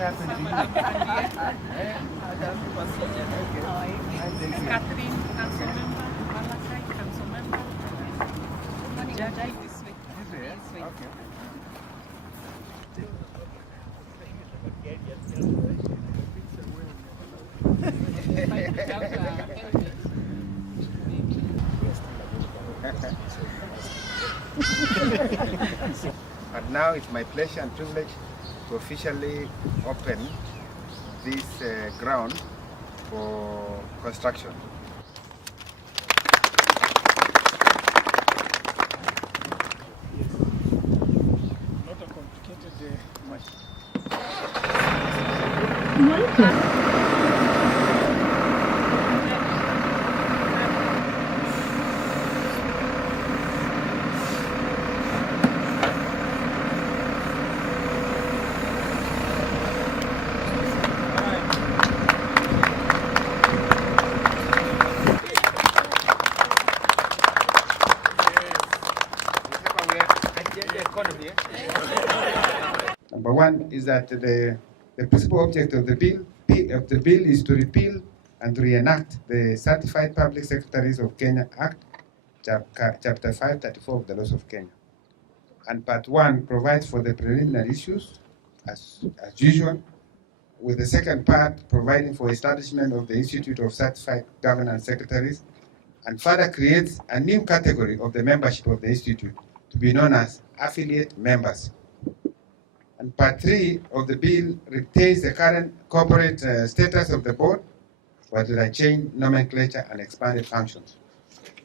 happened to you? Catherine, council member. Malakai, council member. Judge, this way. This way? Okay. But now it's my pleasure and privilege to officially open this ground for construction. Not a complicated Number one is that the principal object of the bill is to repeal and reenact the Certified Public Secretaries of Kenya Act, Chapter 534 of the Laws of Kenya. And Part 1 provides for the preliminary issues, as usual, with the second part providing for establishment of the Institute of Certified Governance Secretaries, and further creates a new category of the membership of the Institute to be known as affiliate members. And Part 3 of the bill retains the current corporate status of the board, but with a changed nomenclature and expanded functions.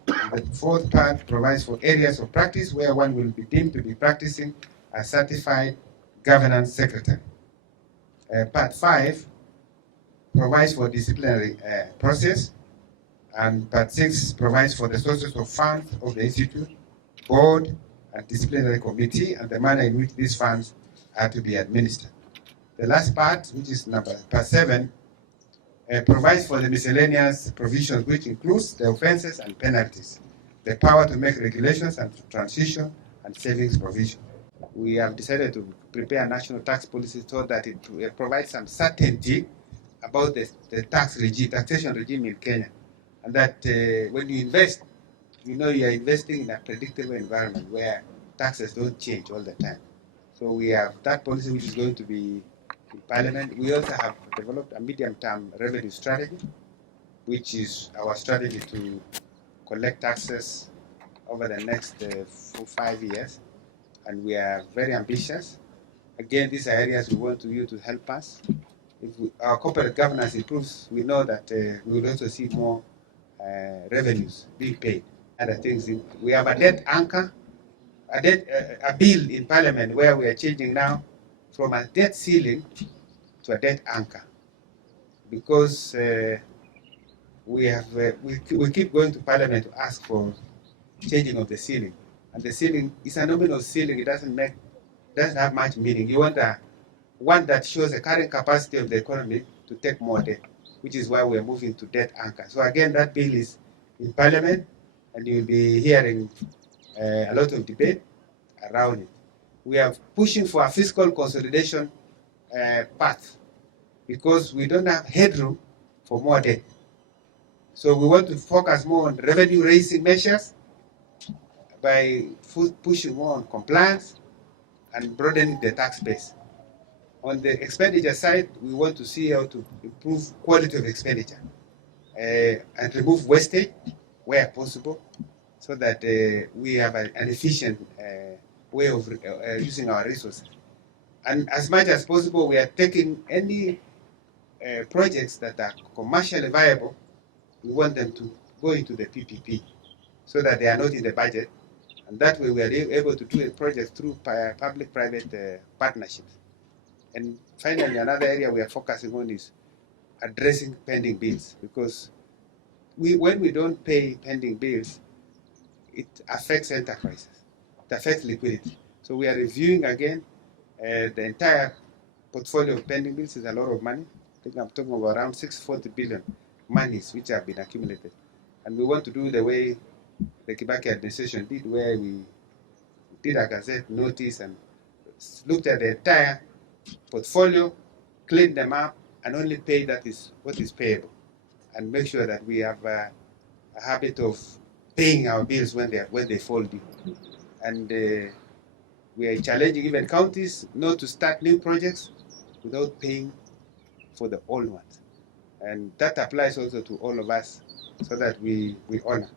And the fourth part provides for areas of practice where one will be deemed to be practicing as certified governance secretary. Part 5 provides for disciplinary process, and Part 6 provides for the sources of funds of the Institute, board, and disciplinary committee, and the manner in which these funds are to be administered. The last part, which is Part 7, provides for the miscellaneous provisions, which includes the offenses and penalties, the power to make regulations and transition and savings provision. We have decided to prepare a national tax policy so that it provides some certainty about the taxation regime in Kenya, and that when you invest, you know you are investing in a predictable environment where taxes don't change all the time. So we have that policy which is going to be in Parliament. We also have developed a medium-term revenue strategy, which is our strategy to collect taxes over the next 5 years, and we are very ambitious. Again, these are areas we want you to help us. If our corporate governance improves, we know that we will also see more revenues being paid. Other things, we have a debt anchor, a bill in Parliament where we are changing now from a debt ceiling to a debt anchor, because we keep going to Parliament to ask for changing of the ceiling, and the ceiling is a nominal ceiling. It doesn't have much meaning. You want one that shows the current capacity of the economy to take more debt, which is why we are moving to debt anchor. So again, that bill is in Parliament, and you'll be hearing a lot of debate around it. We are pushing for a fiscal consolidation path, because we don't have headroom for more debt. So we want to focus more on revenue-raising measures by pushing more on compliance and broadening the tax base. On the expenditure side, we want to see how to improve quality of expenditure and remove wastage where possible, so that we have an efficient way of using our resources. And as much as possible, we are taking any projects that are commercially viable, we want them to go into the PPP, so that they are not in the budget. And that way we are able to do a project through public-private partnerships. And finally, another area we are focusing on is addressing pending bills, because when we don't pay pending bills, it affects enterprises, it affects liquidity. So we are reviewing again the entire portfolio of pending bills. Is a lot of money. I think I'm talking about around 640 billion monies which have been accumulated. And we want to do the way the Kibaki administration did, where we did a gazette notice and looked at the entire portfolio clean them up, and only pay that is what is payable, and make sure that we have a habit of paying our bills when they fall due. And we are challenging even counties not to start new projects without paying for the old ones. And that applies also to all of us, so that we honor.